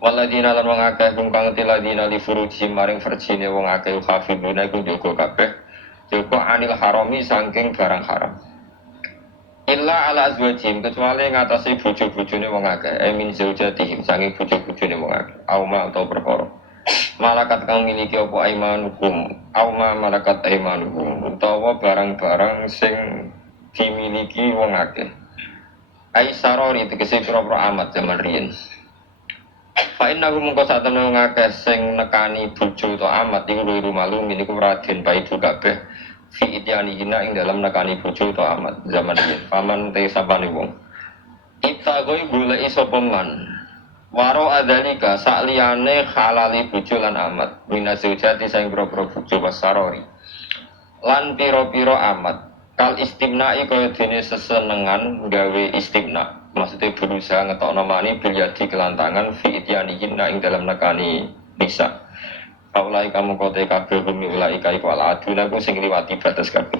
Waladina lan wong akeh hum kang tiladina li furuji maring verjine wong akeh hafiduna iku njaga kabeh jaga anil harami saking barang haram. Illa ala azwajim kecuali ngatasi bojo-bojone wong akeh min zaujatihim saking bojo-bojone wong akeh auma atau perkara malakat kang miliki apa aimanukum auma malakat aimanukum utawa barang-barang sing dimiliki wong akeh aisarori tegese pira-pira amat zaman riyen. Fa inna hum mungko sak temene wong akeh sing nekani bojo utawa amat iku luwih malu niku raden baidu kabeh fi idyani hina ing dalam nekani bojo utawa amat zaman iki paman te sapane wong ita goi golek sapa man waro adalika sak liyane halali bojo lan amat minazujati sing boro-boro bojo wasarori lan pira-pira amat kal istimna'i kaya dene sesenengan gawe istimna maksudnya berusaha ngetokno mani bilyadi kelantangan fi idyani hina ing dalam nekani nisa. Kaulai kamu kote kabeh bumi ulai kai kuala aduna ku sing liwati batas kabeh.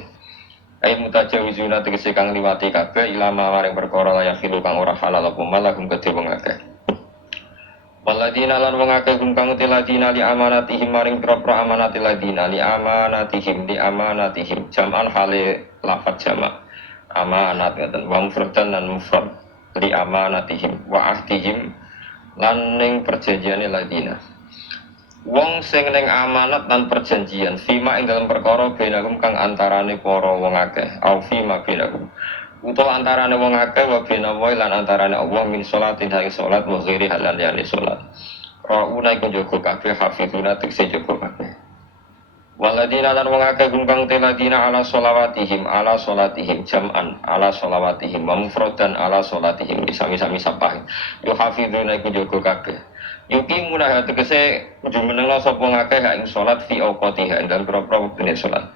Ai mutajawizuna tegese kang liwati kabeh ilama maring perkara layak hilu kang ora halal apa malahum kedhe wong akeh. Waladina lan wong akeh kang tiladina li amanatihim maring propro amanati ladina li amanatihim jam'an hale lafat jamak. Amanat ngaten wa mufradan lan mufrad li amanatihim wa ahdihim lan ning perjanjiane ladina. Wong sing ning amanat lan perjanjian fima ing dalam perkara benagum kang antarane para wong akeh au fima benagum utawa antarane wong akeh wa benawa lan antarane Allah min sholatin haing salat wa ghairi halan yani salat rauna iku jaga kabeh hafizuna tekse jaga kabeh waladina lan wong akeh kang teladina ala sholatihim jam'an ala sholawatihim wa mufradan ala sholatihim sami-sami sapah yo hafizuna iku jaga kabeh Yuki munah tegese jumeneng sapa ngakeh ing salat fi awqatiha dan propro wektune salat.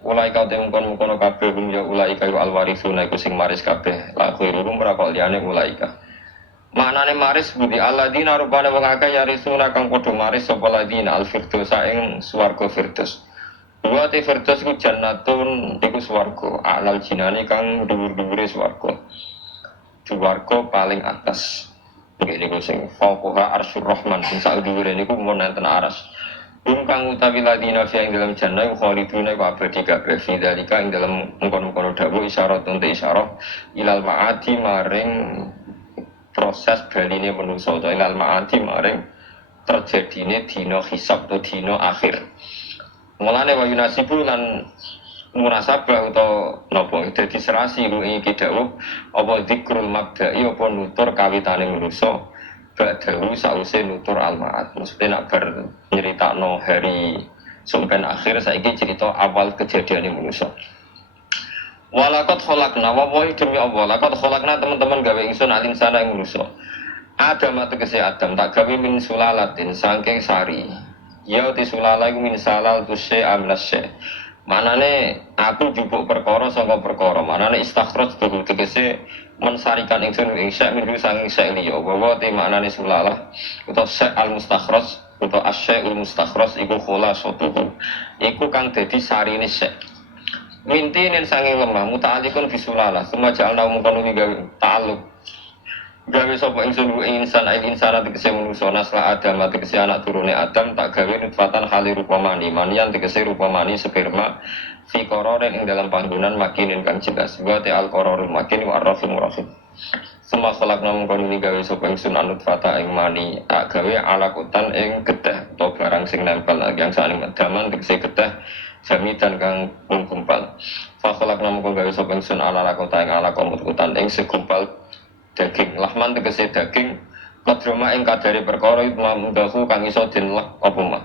Ulai kau temungkon kabeh hum ya ulai kayu alwarisuna iku sing maris kabeh. La khairum ora kok liyane ulai ka. Maknane maris budi alladzina rubana wong akeh yarisuna kang padha maris sapa ladina al-firdaus ing swarga firdaus. Wa te firdaus ku jannatun iku swarga, alal jinani kang dhuwur-dhuwure swarga. Swarga paling atas. Ini gue sing fauqaha arsyur rahman sing sak dhuwure niku mun nenten aras. Kang utawi ladina fi ing dalam jannah khaliduna wa abadi kabeh fi dalika ing dalam mengkono-kono dawuh isyarat untuk isyarah ilal ma'adi maring proses baline manungsa utawa ilal ma'adi maring terjadine dina hisab atau dina akhir. Mulane wa yunasibu lan munasabah utawa napa dadi serasi iki dawuh apa zikrul mabda'i apa nutur kawitane manusa ba'dahu sause nutur al-ma'ad mesti nak bar nyeritakno hari sampeyan akhir saiki cerita awal kejadiane manusa walaqad khalaqna wa demi Allah laqad khalaqna teman-teman gawe ingsun alin sana ing manusa Adam tegese Adam tak gawe min sulalatin saking sari ya ti sulala iku min salal tusy amlasy manane aku jupuk perkara saka perkara manane istakhraj tuh tegese mensarikan ingsun ing syai' min sang syai' liya wa te manane sulalah utawa syai' al mustakhraj utawa asy-syai'ul mustakhraj iku khulasatuhu iku kang dadi sarine syai' mintinen sange lemah muta'alliqun bisulalah sumaja ana mungkon gawe ta'alluq gawe sapa ingsun ing insan ail insana tegese manusa nasla Adam tegese anak turune Adam tak gawe nutfatan hali rupamani manian tegese rupamani sperma fi qararin ing dalam panggonan makinin kang jelas wa ta al qararul makin wa arrafim rahim semua khalaq namung kono gawe sapa ingsun nutfata ing mani tak gawe alakutan ing getah utawa barang sing nempel yang saling daman tegese getah jamidan kang kumpal fa khalaq namung gawe sapa ingsun alakutan ing alakutan ing segumpal daging lahman tegese daging kadroma ing kadare perkara iku mamdahu kang iso dinlek apa mah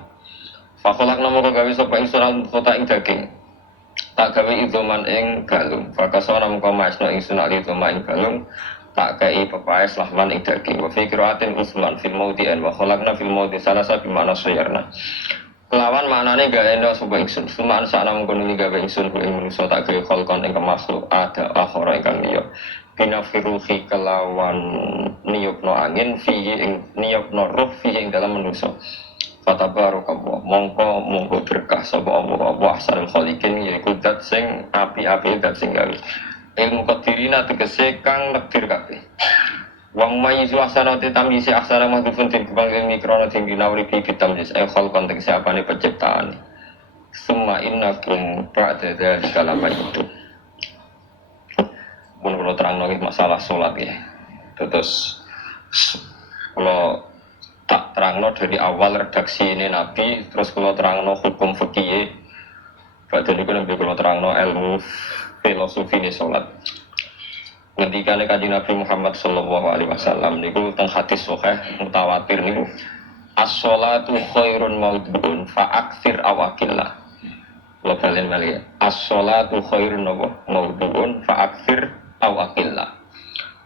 fakolak namo gawe sapa ingsun kota ing daging tak gawe idoman ing galung fakasana mengko masno ingsun ali idoman ing galung tak kei pepaes lahman ing daging wa fikratin usman fil maudi wa khalaqna fil maudi salasa bi mana sayarna lawan maknane gak endo sapa ingsun suman sakna mengko gawe ingsun ing manusa tak gawe kholkon ing makhluk ada akhara ingkang liya binafiruhi kelawan niyupno angin fihi ing niyupno ruh fihi ing dalam manusa fatabarokallah mongko berkah sapa Allah ahsanul khaliqin yaiku zat sing api-api zat sing gawe ilmu qadirina tegese kang nekdir kabeh Wang mayizu ahsanati tamyizi ahsana mahdhufun din kubang ing mikrono sing dinawri bi bitamyiz khol konteks apane penciptaan. Summa innakum ba'da dzalika lamayitun. Mun kula terangno masalah salat ya. Terus kalau tak terangno dari awal redaksi ini Nabi, terus kalau terangno hukum fikih, badan itu nanti kalau terangno ilmu filosofi ini sholat. Ketika Kanjeng Nabi Muhammad Sallallahu Alaihi Wasallam niku teng hadis sahih mutawatir niku as-sholatu khairun maudhu'un fa'aktsir awakillah. Kalau kalian melihat as-sholatu khairun maudhu'un fa'aktsir awakillah.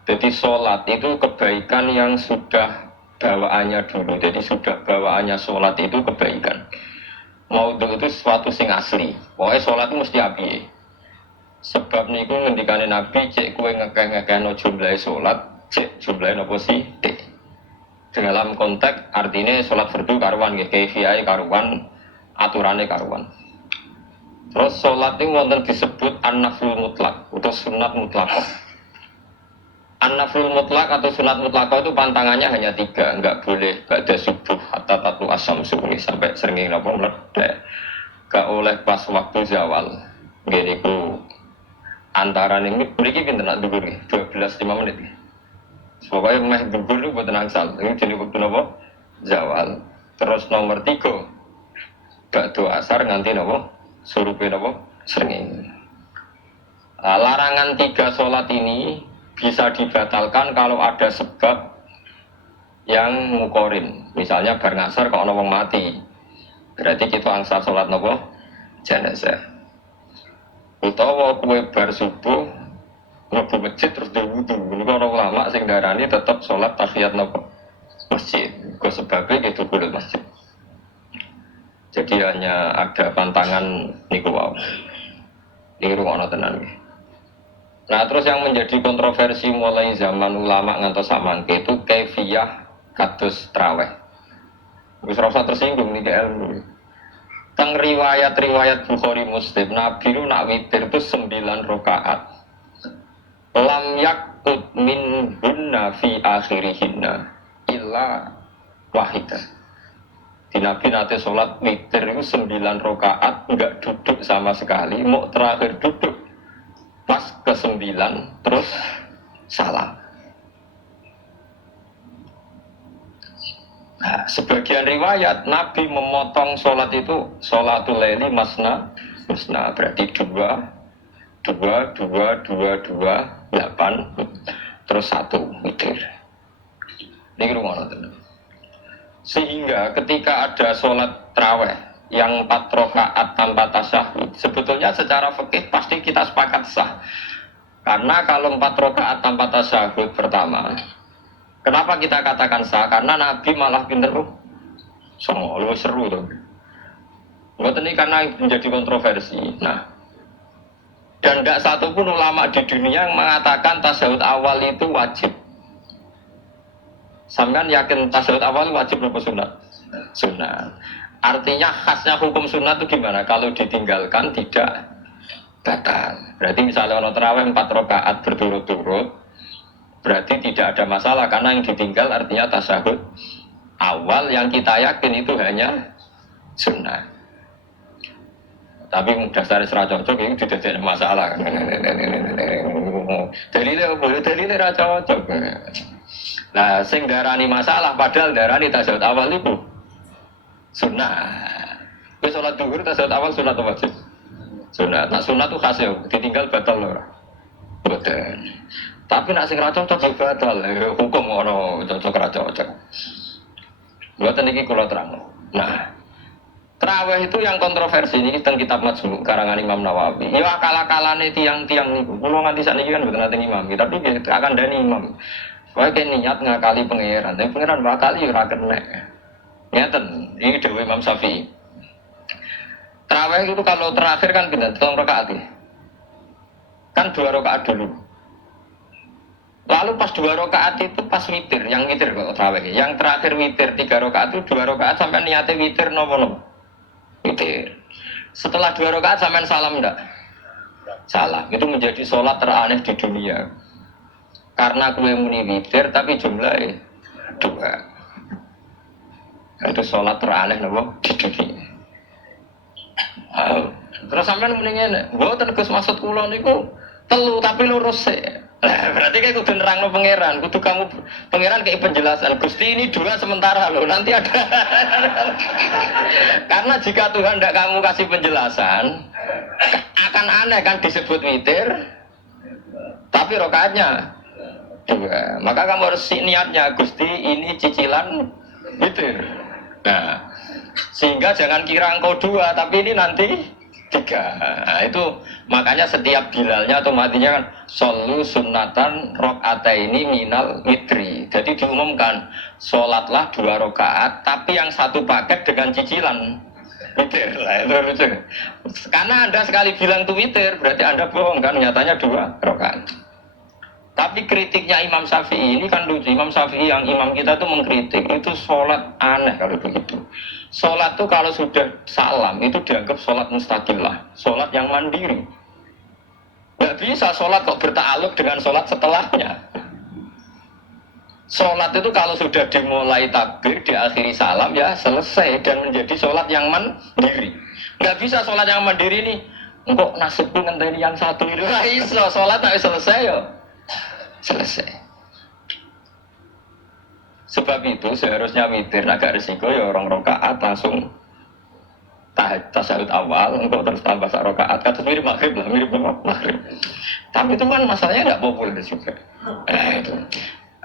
Jadi sholat itu kebaikan yang sudah bawaannya dulu. Jadi sudah bawaannya sholat itu kebaikan. Maudhu itu sesuatu sing asli. Pokoknya sholat itu mesti api. Sebab niku ngendikane Nabi cek kowe ngekeh-ngekehno jumlahe salat, cek jumlahe napa sih? Dalam konteks artinya salat fardu karuan nggih, kaifiyahe karuan, aturane karuan. Terus salat niku wonten disebut an-naflul mutlak atau sunat mutlaqah. An-naflul mutlak atau sunat mutlaqah itu pantangannya hanya 3, enggak boleh ba'da subuh hatta tatu asyamsu sampai srengenge napa mledek. Enggak oleh pas waktu zawal. Nggih niku antara ini beri pinter nak dulu nih 12-5 menit nih. Pokoknya meh dulu buat nangsal. Ini jadi waktu nopo zawal. Terus nomor 3 bakdo asar nganti nopo surupe nopo srengenge. Larangan 3 sholat ini bisa dibatalkan kalau ada sebab yang mukorin. Misalnya bar ngasar kalau nopo mati, berarti kita angsal sholat nopo jenazah. Utawa kue bar subuh mlebu masjid terus wudu. Niku ana ulama sing darani tetep salat tahiyat napa masjid. Kok sebabnya itu kulit masjid. Jadi hanya ada pantangan niku wae. Niku ana tenan nggih. Nah, terus yang menjadi kontroversi mulai zaman ulama ngantos samangke itu kaifiyah kados traweh. Wis ora usah tersinggung niki ilmu. Teng riwayat-riwayat Bukhari Muslim, Nabi itu nak witir itu 9 rakaat. Lam yakut min hunna fi akhirihinna illa wahidah. Di Nabi nanti sholat witir itu 9 rakaat, enggak duduk sama sekali, mau terakhir duduk pas ke-9 terus salam. Nah, sebagian riwayat Nabi memotong sholat itu sholatul laili masna berarti 2, 8 terus 1 witir. Ini rumah teman. Sehingga ketika ada sholat taraweh yang 4 rakaat tanpa tasyahud, sebetulnya secara fikih pasti kita sepakat sah. Karena kalau 4 rakaat tanpa tasyahud pertama, kenapa kita katakan sah? Karena Nabi malah pinter lu seru tuh. Buat ini karena menjadi kontroversi. Nah, dan tidak satu pun ulama di dunia yang mengatakan tasyahud awal itu wajib. Sampean yakin tasyahud awal wajib atau sunat? Sunat. Artinya khasnya hukum sunat itu gimana? Kalau ditinggalkan tidak batal. Berarti misalnya orang tarawih 4 rakaat berturut-turut, berarti tidak ada masalah karena yang ditinggal artinya tasyahud awal yang kita yakin itu hanya sunnah. Tapi dasar serah cocok itu tidak ada masalah. Dalilnya ra cocok. Nah, sing darani masalah padahal darani tasyahud awal itu sunnah. Wis salat zuhur tasyahud awal sunat atau wajib? Sunat. Nah, sunat itu khas ya, ditinggal batal ora. Betul. Tapi nak sing ra cocok batal. Hukum ono cocok ra cocok. Mboten iki kula terang. Nah, tarawih itu yang kontroversi ini tentang kitab Majmu' karangan Imam Nawawi. Ya akal-akalane tiang-tiang niku. Kula nganti sakniki kan mboten nate imam, tapi akan dani imam. Wae niat ngakali pangeran, tapi pangeran bakali ora kena. Ngeten, iki dawuh Imam Syafi'i. Tarawih itu kalau terakhir kan pindah 3 rakaat. Kan 2 rakaat dulu. Lalu pas 2 rakaat itu pas witir, yang witir kok tarawih. Yang terakhir witir 3 rakaat itu 2 rakaat sampai niate witir nopo-nopo. Witir. Setelah 2 rakaat sampai salam enggak? Salam. Itu menjadi sholat teraneh di dunia. karena kue muni witir tapi jumlahnya 2. Itu sholat teraneh nopo di dunia. Terus sampean muni ngene, mboten Gus maksud kula niku telu tapi lurus sih. Berarti kayak kudu nerangno pangeran, kudu kamu pangeran kayak penjelasan. Gusti ini 2 sementara loh, nanti ada. Karena jika Tuhan tidak kamu kasih penjelasan, akan aneh kan disebut witir, tapi rokaatnya 2. Maka kamu harus niatnya, Gusti ini cicilan witir. Nah, sehingga jangan kira engkau 2, tapi ini nanti 3. Nah, itu makanya setiap bilalnya atau matinya kan solu sunnatan rokataini minal witri. Jadi diumumkan sholatlah 2 rakaat, tapi yang 1 paket dengan cicilan witir. Nah, itu lucu. Karena Anda sekali bilang itu witir, berarti Anda bohong kan? Nyatanya 2 rakaat. Tapi kritiknya Imam Syafi'i ini kan lucu. Imam Syafi'i yang imam kita itu mengkritik itu sholat aneh kalau begitu. Sholat itu kalau sudah salam itu dianggap sholat mustaqillah, sholat yang mandiri. Nggak bisa sholat kok bertakluk dengan sholat setelahnya. Sholat itu kalau sudah dimulai takbir, diakhiri salam ya selesai dan menjadi sholat yang mandiri. Nggak bisa sholat yang mandiri ini, kok nasibku ngenteni yang satu itu. Nah, iso sholat tak selesai ya. Selesai. Sebab itu seharusnya witir agak risiko ya orang rakaat langsung tasawuf awal engkau terus tambah sak rakaat kata mirip maghrib lah, mirip maghrib. Tapi itu kan masalahnya nggak populer juga. Itu.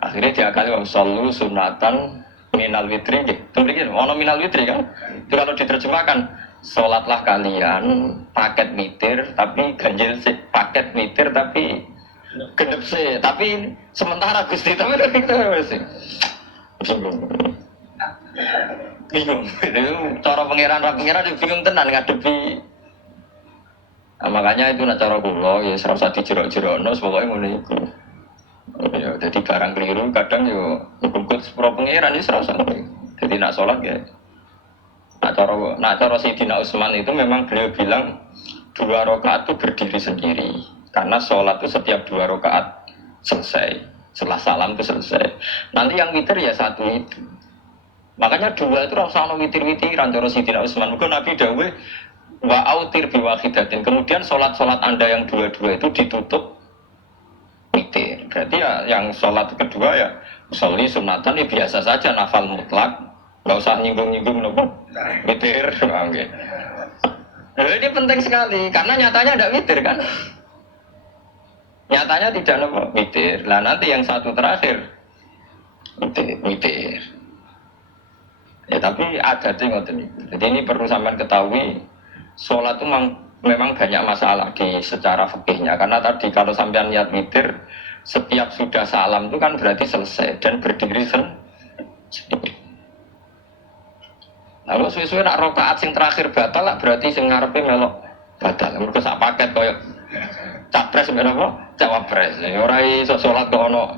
Akhirnya diakali wong sallu sunatan minal witri gitu. Kemudian ono minal witri kan. Itu kalau diterjemahkan sholatlah kalian paket witir tapi ganjil sih, paket witir tapi genep sih, tapi sementara Gusti tapi itu sih. Bingung. Itu cara pangeran bingung tenan ngadepi. Nah, makanya itu nak cara kula ya ora usah dijerok-jerokno pokoke ngono iku. Ya jadi barang keliru kadang yo hukum sepuro pangeran wis ora usah. Jadi nak salat ya. Nak cara Sayyidina Utsman itu memang beliau bilang 2 rakaat itu berdiri sendiri. Karena sholat itu setiap 2 rakaat selesai, setelah salam itu selesai. Nanti yang witir ya 1 itu. Makanya 2 itu rasa ono witir-witiran. Cara Sayyidina Utsman, mungkin Nabi dawuh wa autir biwahidatin. Kemudian sholat-sholat Anda yang 2 itu ditutup witir. Berarti ya yang sholat kedua ya usolli sunatan ya biasa saja nafal mutlak, nggak usah nyinggung-nyinggung nopo witir. Oke. Nah, ini penting sekali karena nyatanya ada witir kan. Nyatanya tidak nopo witir. Lah nanti yang 1 terakhir witir. Ya tapi ada ngoten niku. Jadi ini perlu sampean ketahui, sholat itu memang banyak masalah di secara fikihnya. Karena tadi kalau sampean niat witir, setiap sudah salam itu kan berarti selesai dan berdiri sendiri. Lalu suwe-suwe nak rakaat sing terakhir batal lah berarti sing ngarepe melok batal. Mergo sak paket koyo capres apa? Cawapres. Ora iso salat kok ono.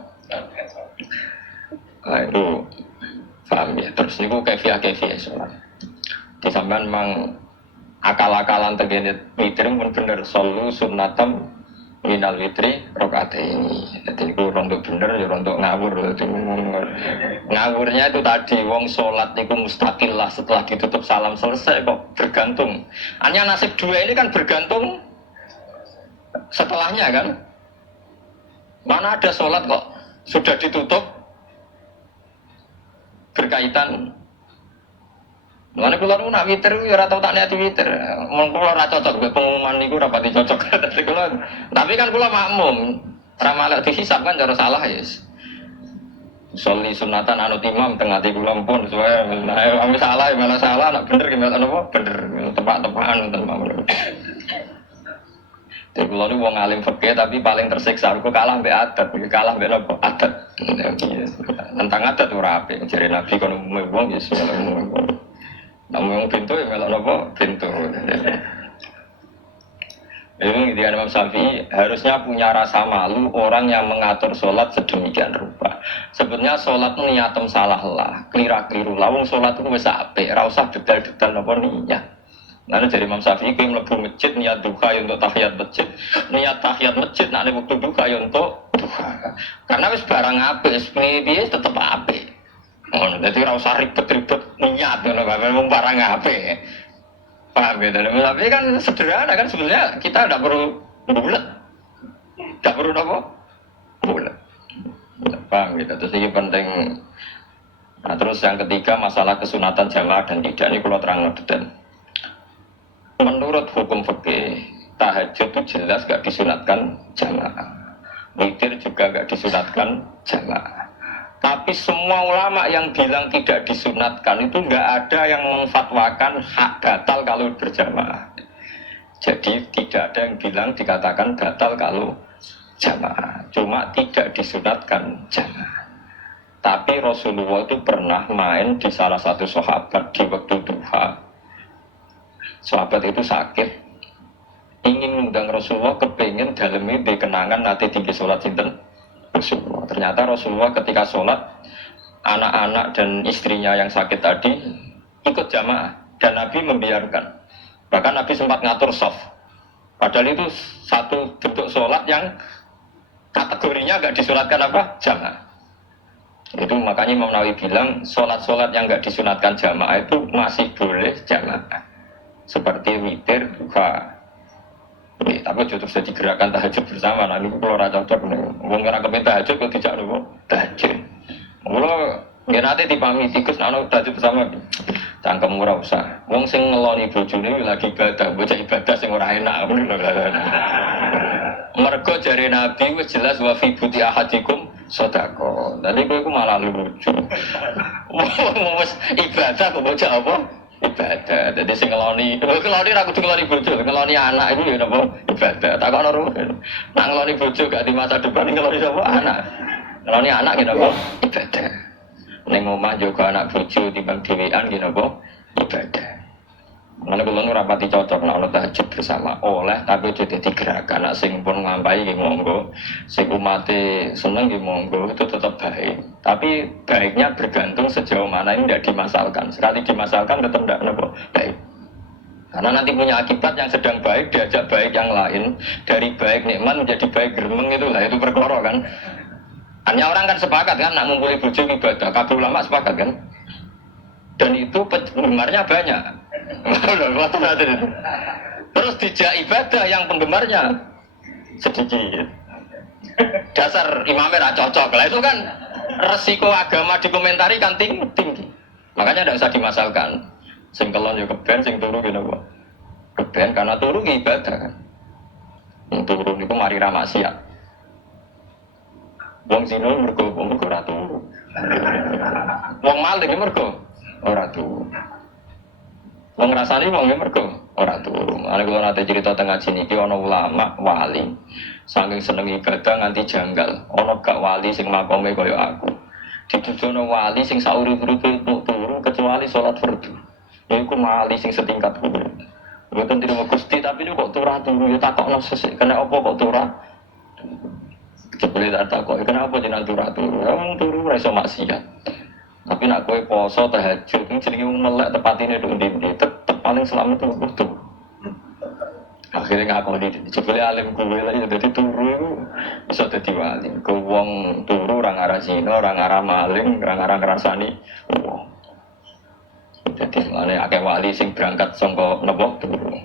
Nah, itu paham ya. Terus niku kefiah salat. Di sampean mang akal-akalan tegene witir pun bener solu sunnatam minal witri rakaat ini. Jadi niku rondo bener ya rondo ngawur. Ngawurnya itu tadi wong salat niku mustaqillah setelah ditutup salam selesai kok bergantung. Hanya nasib 2 ini kan bergantung setelahnya kan. Mana ada sholat kok sudah ditutup berkaitan. Mana kula nu nak witir ya ora tau tak niati witir. Mun kula ora cocok mbek pengumuman niku ora pati cocok. Tapi kan kula makmum. Ora malah dihisab kan cara salah ya. Sholli sunatan anut imam tengah ati kula pun suwe. Nah, salah ya malah salah, nak bener ki malah napa? Bener. Tepak-tepakan ngoten mawon. Jadi kalau ini wong alim fikih tapi paling tersiksa, aku kalah mbek adat, kalah mbek apa adat. Tentang adat ora apik. Jare Nabi kono umume wong ya umum wong. Namun pintu ya melok apa pintu. Ini dia Imam Syafi'i harusnya punya rasa malu orang yang mengatur sholat sedemikian rupa. Sebetulnya sholat niatem salah lah, keliru lah. Wong sholat itu wis apik, ora usah detail-detail napa niat. Nanti dari Imam Syafi'i itu yang lebih masjid niat duha ya untuk tahiyat masjid, niat tahiyat masjid nanti waktu duha ya untuk duha. Karena wis barang apik, wis piye tetep apik. Oh, jadi ora usah ribet-ribet niat ngono memang barang apik. Paham ya? Tapi kan sederhana kan sebenarnya kita tidak perlu bulat, tidak perlu apa bulat. Paham gitu. Terus ini penting. Nah, terus yang ketiga masalah kesunatan jamaah dan tidak ini kalau terang dan menurut hukum fikih tahajud itu jelas gak disunatkan jamaah, witir juga gak disunatkan jamaah. Tapi semua ulama yang bilang tidak disunatkan itu nggak ada yang memfatwakan hak batal kalau berjamaah. Jadi tidak ada yang bilang dikatakan batal kalau jamaah, cuma tidak disunatkan jamaah. Tapi Rasulullah itu pernah main di salah satu sahabat di waktu duha. Sahabat itu sakit, ingin mengundang Rasulullah, kepingin dalamnya dikenangan nanti tinggi sholat sinten Rasulullah. Ternyata Rasulullah ketika sholat, anak-anak dan istrinya yang sakit tadi ikut jamaah dan Nabi membiarkan. Bahkan Nabi sempat ngatur soft. Padahal itu satu bentuk sholat yang kategorinya nggak disunatkan apa jamaah. Itu makanya Imam Nawawi bilang sholat-sholat yang nggak disunatkan jamaah itu masih boleh jamaah. Seperti witir, duha. Tapi justru sudah digerakkan tahajud bersama. Nah ini kalau raja cocok nih, mau ngerakam tahajud kok tidak nih, tahajud. Kalau nggak nanti dipahami tikus, nah tahajud bersama. Cangkem murah usah. Wong sing ngeloni bojone lagi ibadah, bocah ibadah sing ora enak. Mergo jare Nabi wis jelas wa fi buti ahadikum sedekah. Dadi kowe iku malah lucu. Wis ibadah kok bocah apa? Ibadah. Jadi sing ngeloni ra kudu ngeloni bojo, ngeloni anak itu ya napa ibadah. Tak kok loro. Nak ngeloni bojo gak di masa depan ngeloni sapa anak. Ngeloni anak ya napa ibadah. Ning omah juga anak bojo timbang dhewean ya napa ibadah. Mana kalau nu rapati cocok nak tahajud bersama oleh tapi jadi gerakan nak sing pun ngampai gitu monggo, sing umate seneng gitu monggo itu tetap baik. Tapi baiknya bergantung sejauh mana ini tidak dimasalkan. Sekali dimasalkan tetap tidak nopo baik. Karena nanti punya akibat yang sedang baik diajak baik yang lain, dari baik nikmat menjadi baik geremeng itulah itu perkara kan. Hanya orang kan sepakat kan nak ngumpuli bojo ibadah, kabeh ulama sepakat kan. Dan itu penggemarnya banyak. Terus dijak ibadah yang penggemarnya sedikit. Dasar imamnya cocok lah itu kan resiko agama dikomentari kan tinggi. Makanya tidak usah dimasalkan. Sing kelon ya keben, sing turu gitu kok. Keben karena turu ibadah kan. Yang turu itu mari ra maksiat. Wong sino mergo ora turu. Wong maling mergo ora turu. Wong ngrasani wong mergo ora turu. Ana kula nate cerita tengah sini iki ana ulama wali. Saking seneng ibadah nganti janggal. Ana gak wali sing makome kaya aku. Ditujono wali sing saurip-uripe turu kecuali salat fardu. Iku wali sing setingkat kuwi. Mboten terima Gusti tapi kok turu ya takokno sesuk kena apa kok turu. Jebule tak takok kenapa jenengan turu? Ya wong turu ora iso maksiat. Tapi nak kowe poso tahajud ini jenenge melek tepatine nduk ndi tetep paling selamat itu betul. Akhirnya ngakoni jebule alim kowe lha ya dadi turu iso dadi wali. Ku wong turu ora ngarah zina, ora ngarah maling, ora ngarah ngrasani wong. Dadi mane akeh wali sing berangkat saka napa turu.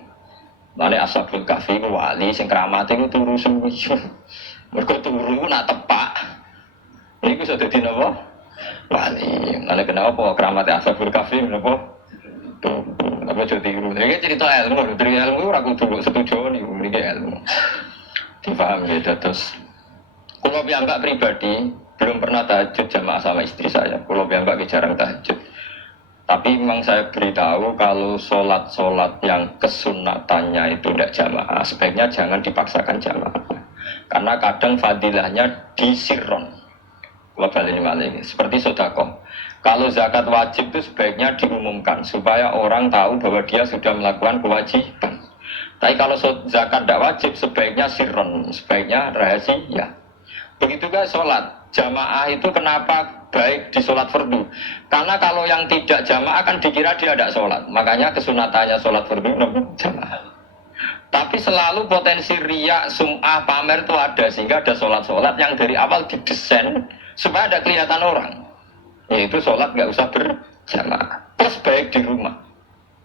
Mane Ashabul Kahfi ku wali sing kramate ku turu suwi. Mergo turu nak tepak. Niku iso dadi napa? Wali, mana kenapa keramat Ashabul Kahfi kenapa? Tuh, apa jadi tiru? Ini cerita ilmu, dari ilmu aku dulu setuju nih, ini ilmu. Difaham ya, terus. Kalau piyambak pribadi belum pernah tahajud jamaah sama istri saya. Kalau piyambak jarang tahajud. Tapi memang saya beritahu kalau sholat yang kesunatannya itu tidak jamaah, sebaiknya jangan dipaksakan jamaah. Karena kadang fadilahnya disirron. Ini seperti sedekah. Kalau zakat wajib itu sebaiknya diumumkan supaya orang tahu bahwa dia sudah melakukan kewajiban. Tapi kalau zakat tidak wajib sebaiknya sirron, sebaiknya rahasia. Begitu juga sholat jamaah itu kenapa baik di sholat fardu. Karena kalau yang tidak jamaah akan dikira dia tidak sholat. Makanya kesunatannya sholat fardu jamaah. Tapi selalu potensi riya, sum'ah, pamer itu ada. Sehingga ada sholat-sholat yang dari awal didesain supaya ada kelihatan orang. Yaitu sholat nggak usah berjamaah. Terus baik di rumah.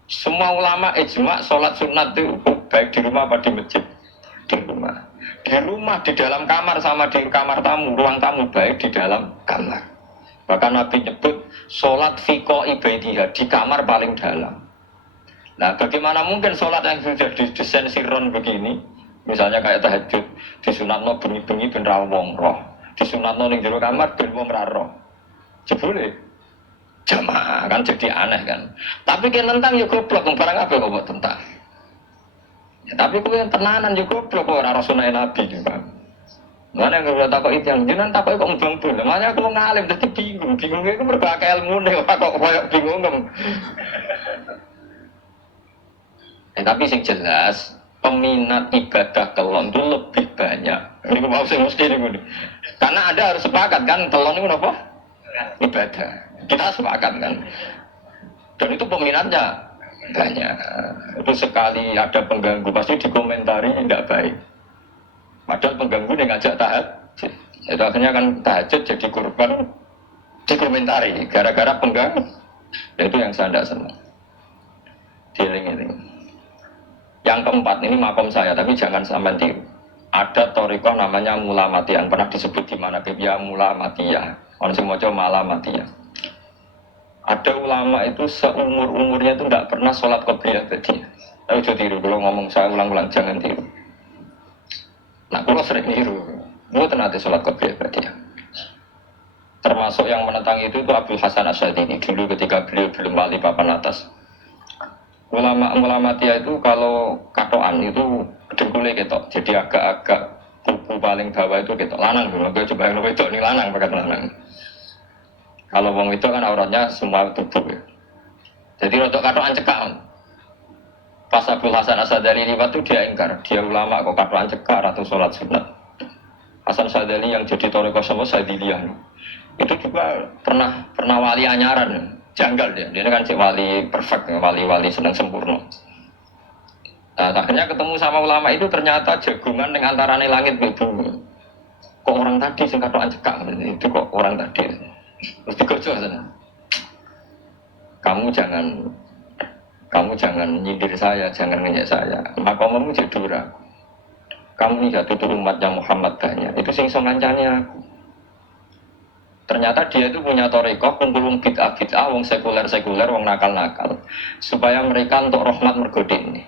Semua ulama ijma sholat sunat itu baik di rumah apa di masjid. Di rumah. Di rumah, di dalam kamar sama di kamar tamu, ruang tamu baik di dalam kamar. Bahkan Nabi nyebut sholat fiko ibadiyah di kamar paling dalam. Nah, bagaimana mungkin sholat yang sudah didesain siron begini, misalnya kayak tahajud, disunatno bengi-bengi ben ra wong roh, disunatno ning jero kamar ben wong ra roh. Jebule jamaah kan jadi aneh kan. Tapi kan tentang ya goblok barang apa kok tentang. Ya, tapi kowe tenanan yo goblok ora rasulane Nabi juga. Mana yang gue takut itu yang jinan takut kok ngembang tuh. Makanya aku ngalim jadi bingungnya itu berbagai ilmu nih. Kok kayak bingung kan? Tapi yang jelas peminat ibadah kelon itu lebih banyak. Ini mau saya mesti ini. Karena Anda harus sepakat kan kelon itu apa? Ibadah. Kita sepakat kan. Dan itu peminatnya banyak. Itu sekali ada pengganggu pasti dikomentari tidak baik. Padahal pengganggu dia ngajak tahajud. Itu akhirnya kan tahajud jadi korban dikomentari gara-gara pengganggu. Itu yang saya tidak senang. Dieling-eling. Yang keempat ini makom saya, tapi jangan sampai tiru. Ada toriko namanya Mulamatiyah, pernah disebut di mana ya Mulamatiyah. Orang semua coba Malamatiyah. Ada ulama itu seumur-umurnya itu tidak pernah sholat qobliyah ba'diyah. Tapi jangan tiru, kalau ngomong saya ulang-ulang jangan tiru. Nah, kalau sering tiru, gue nanti sholat qobliyah ba'diyah. Termasuk yang menentang itu Abdul Hasan Asy'adili dulu ketika beliau belum wali papan atas. Ulama dia itu kalau katoan itu dengkulnya ketok, jadi agak-agak kuku paling bawah itu ketok lanang dulu. Gue coba yang itu nih lanang, pakai lanang. Kalau wong itu kan auratnya semua tubuh. Ya. Jadi untuk katoan cekak. Pas Abdul Hasan Asy'adili lewat itu dia ingkar, dia ulama kok katoan cekak atau sholat sunat. Hasan Asy'adili yang jadi toriko sama Syadiliyah itu juga pernah wali anyaran. Janggal dia kan si wali perfect, wali senang sempurna. Nah, akhirnya ketemu sama ulama itu ternyata jagungan dengan antarane langit dan bumi. Kok orang tadi sing katokan cekak itu kok orang tadi. Terus digojo sana. Kamu jangan nyindir saya, jangan ngenyek saya. Makommu jadi dura. Kamu ini jatuh umatnya Muhammad banyak. Itu sing iso ngancani aku. Ternyata dia itu punya torikoh, kumpul bid'ah, wong sekuler, wong nakal, supaya mereka untuk rahmat mergodin ini.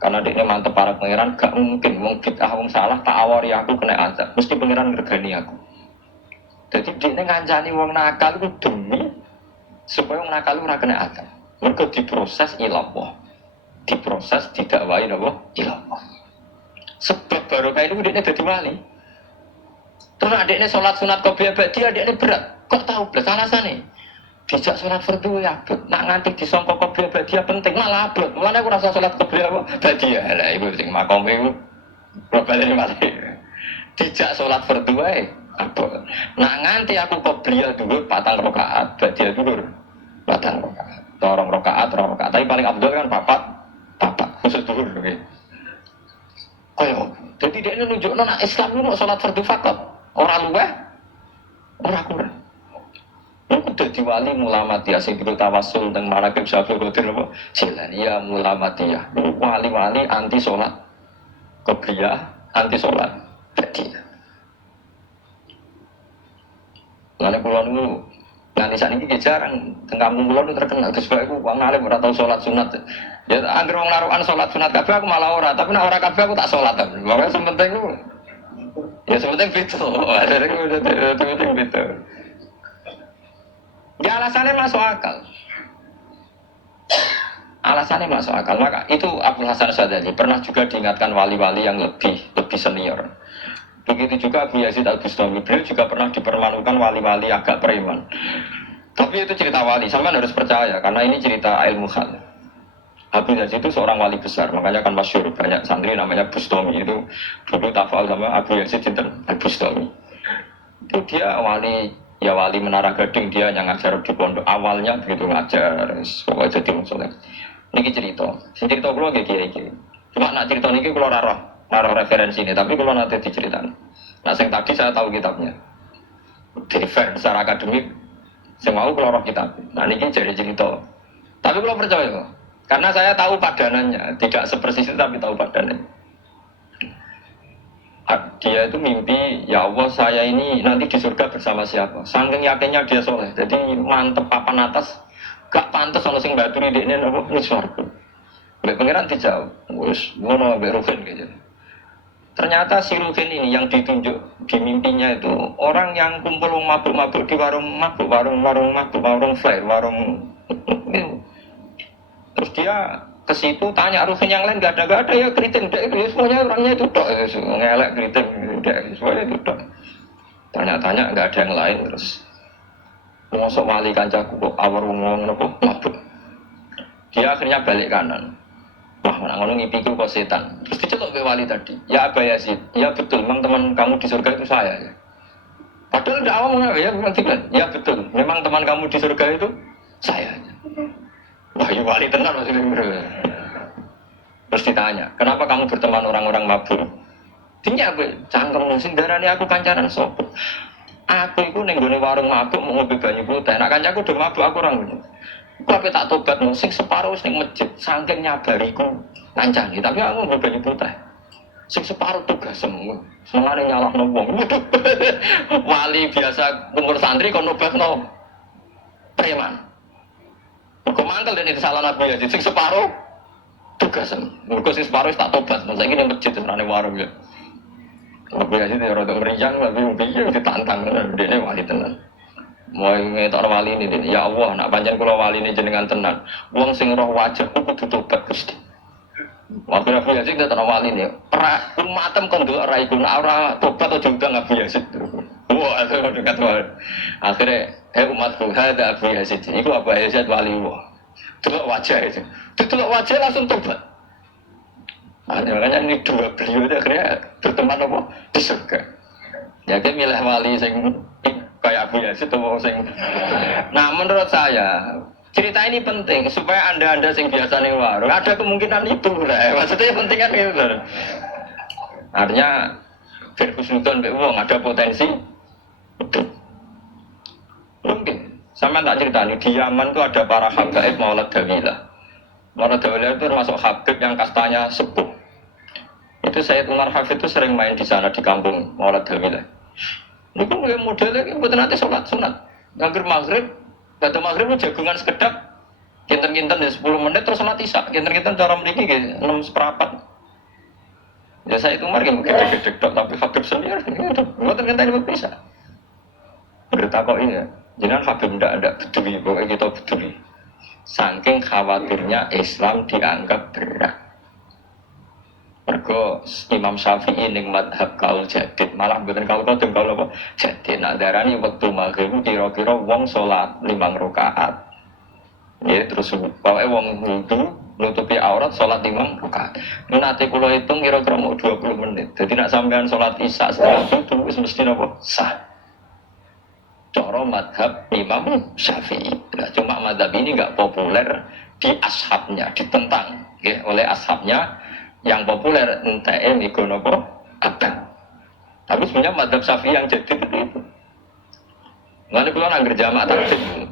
Karena dia mantep para pangeran, gak mungkin wong bid'ah, wong salah, tak awari aku kena azab. Mesti pangeran ngergani aku. Jadi dia ngancani wong nakal itu demi supaya wong nakal itu kena azab. Mereka diproses ilallah, diproses didakwai ilallah. Sebab barokah itu dia jadi wali. Terus adiknya sholat sunat qobliyah ba'diyah, adiknya berat. Kok tahu belas alasannya? Dijak sholat fardu ya abot. Nak nganti disangka qobliyah ba'diyah penting malah abot. Mulane aku rasa sholat qobliyah ba'diyah. Lah iku sing makom iku global ini malah. Dijak sholat fardu wae abot. Nak nganti aku qobliyah dulu 4 rakaat, ba'diyah dulu 4 rakaat. 2 rakaat. Tapi paling abdul kan papat khusus dulu gitu. Kayak jadi dia ini nunjukno nak Islam itu mau sholat fardu faqat. Orang luweh, orang kurang. Aku jadi wali Mulamatiyah, sing dulu tawasul teng manaqib Syafii Qadir apa? Jilania Mulamatiyah. Wali-wali anti sholat qobliyah, anti sholat ba'diyah. Lalu pulau dulu, nanti saat ini jarang. Teng kampung pulau itu terkenal. Sebab aku ngalim ora tau sholat sunat. Ya, angger wong narukan sholat sunat kabeh aku malah ora. Tapi nek ora kabeh aku tak sholat. Makanya sementing itu. Ya sementing itu. Ada yang itu. Ya alasannya masuk akal. Alasannya masuk akal. Maka itu Abdul Hasan Asy'adili pernah juga diingatkan wali-wali yang lebih senior. Begitu juga Abu Yazid Al-Bustami. Beliau juga pernah dipermalukan wali-wali agak preman. Tapi itu cerita wali. Sampai harus percaya karena ini cerita ilmu hal. Abu Yazid itu seorang wali besar, makanya kan masyhur banyak santri namanya Bustami itu dulu tafal sama Abu Yazid Al-Bustami. Itu dia wali Ya wali Menara Gading dia yang ngajar di pondok awalnya begitu ngajar, pokoknya jadi musola. Niki cerita, cerita kalau gak kira-kira. Cuma nak cerita niki kalau naruh referensi ini, tapi kalau nanti diceritakan. Nah, yang tadi saya tahu kitabnya. Different secara akademik, saya mau kalau kitab. Nah, niki jadi cerita. Tapi kalau percaya, karena saya tahu padanannya, tidak sepersis itu tapi tahu padanannya. Dia itu mimpi, ya Allah saya ini nanti di surga bersama siapa. Saking yakinnya dia soleh, jadi mantep papan atas, gak pantas kalau sing batu ini apa ini surga. Mbak Pangeran dijawab, wes ngono Mbak Ruhin gitu. Ternyata si Ruhin ini yang ditunjuk di mimpinya itu orang yang kumpul mabuk-mabuk di warung mabuk, warung flare, warung. Terus dia ke situ tanya Ruhin yang lain gak ada ya keriting dek semuanya orangnya itu dok ngelek keriting dek semuanya itu dok. Tanya-tanya nggak ada yang lain terus masuk wali kancaku kok awar ngomong nopo mabuk. Dia akhirnya balik kanan. Wah, ngono ngipiku kok setan. Terus diceluk ke wali tadi. Ya Aba Yazid, ya betul, memang teman kamu di surga itu saya. Ya. Padahal tidak awam ya, memang tidak. Ya betul, memang teman kamu di surga itu saya. Wah, ya wali tenar maksudnya. Terus ditanya, kenapa kamu berteman orang-orang mabuk? Dinya aku cangkem sing darane aku kancanan sapa? Aku iku ning gone warung mabuk mau ngombe banyu putih. Nek kancaku do mabuk aku ora ngono. Aku ape tak tobat sing separuh ning masjid saking nyabariku kancane, tapi aku ngombe banyu putih. Sing separuh tugas semua. Semane nyalahno wong. Wali biasa umur santri kon nobatno preman. Kok mangkel dene salah Nabi ya sing separuh tugas. Mergo sing separuh tak tobat, saiki ning masjid serane warung ya. Nabi ya sih rada meriang tapi piye ditantang dene wali tenan. Mau ngetok wali ini, ya Allah, nak panjang kula wali ini jenengan tenan. Wong sing roh wajahku kudu tobat Gusti. Waktu Nabi Yazid kita tahu wali ini, umatem kon dulu rai kun ora tobat atau juga Nabi Yazid. Wah, itu dekat wali. Akhirnya, umatku ada Nabi Yazid. Iku Abu Yazid wali wah. Delok wajah itu, delok wajah langsung tobat. Nah, makanya ini dua beliau itu akhirnya berteman apa di surga. Jadi milih wali sing kayak Abu Yazid atau sing. Nah, menurut saya cerita ini penting supaya anda sing biasa nih warung ada kemungkinan itu lah. Maksudnya penting kan gitu. Artinya berhusnudon wong ada potensi itu. Mungkin sama tak cerita nih di Yaman tuh ada para habaib Maulad Dawilah. Maulad Dawilah itu termasuk habib yang kastanya sepuh. Itu Sayyid Umar Hafid itu sering main di sana di kampung Maulad Dawilah. Ini kan modelnya buat nanti sholat sunat. Nganggur maghrib, batu maghrib itu jagungan sekedap, kinten-kinten ya 10 menit terus sholat isya. Kinten-kinten cara memiliki 6 seperempat. Ya saya itu mari mungkin gede-gede tapi Habib sendiri, buat ternyata ini bisa. Bertakok ini ya, jangan Habib tidak peduli, pokoknya kita peduli. Saking khawatirnya Islam dianggap berat. Mergo Imam Syafi'i ning madhab kaul jadid malah mboten kaul kodong kaul apa jadid nak darani wektu maghrib kira-kira wong salat 5 rakaat ya terus pokoke wong wudu nutupi aurat salat 5 rakaat nanti kula hitung kira-kira mau 20 menit jadi nak sampean salat isya setelah wudu wis mesti napa sah cara madhab Imam Syafi'i nah, cuma madhab ini enggak populer di ashabnya ditentang ya, oleh ashabnya yang populer entah iku nopo abang. Tapi sebenarnya madzhab Syafi'i yang jadi itu. Lalu kalau angger jamaah takdim,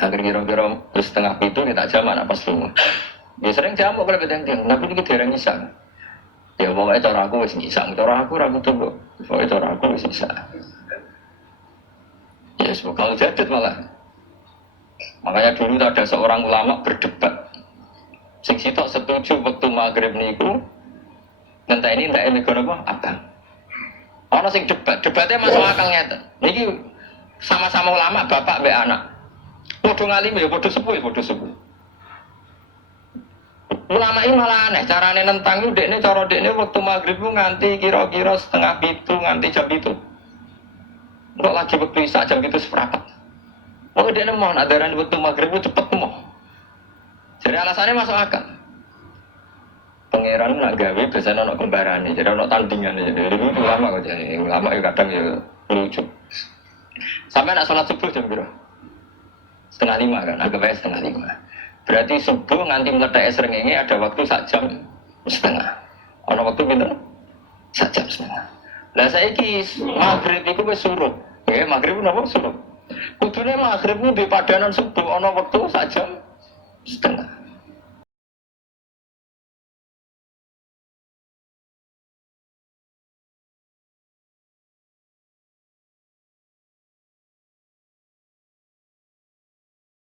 angger kira-kira setengah itu kita jamaah apa semua. Ya sering jamak kalau bedeng-bedeng, tapi ini dereng nyisa. Ya pokoknya cara aku wis nyisa, cara aku ragu tuh, pokoknya cara aku wis nyisa. Ya semoga kalau jadid malah. Makanya dulu ada seorang ulama berdebat. Sing sitok setuju waktu maghrib niku ngentah ini ndak enek apa abang. Ana sing debatnya masuk akal ngeten. Niki sama-sama ulama bapak mbek anak. Padha ngalim ya padha sepuh ya padha sepuh. Ulama ini malah aneh carane nentang itu dekne cara dekne waktu maghrib ku nganti kira-kira setengah pitu nganti jam itu. Kok lagi waktu isya jam itu seperempat. Oh dekne mau nak darani waktu maghrib ku cepet mau. Jadi alasannya masuk akal. Pangeran nak gawe biasanya nak kembaran jadi nak tandingan jadi itu lama kok jadi lama ya kadang ya lucu. Sampai nak sholat subuh jam berapa? Setengah lima kan, anggap aja setengah lima. Berarti subuh nganti meletak srengenge ada waktu 1,5 jam. Ada waktu pinter? 1,5 jam. Lah saiki maghrib iku wis surut. Ya maghrib napa surut? Kudune maghrib ku di padanan subuh ana waktu 1,5 jam.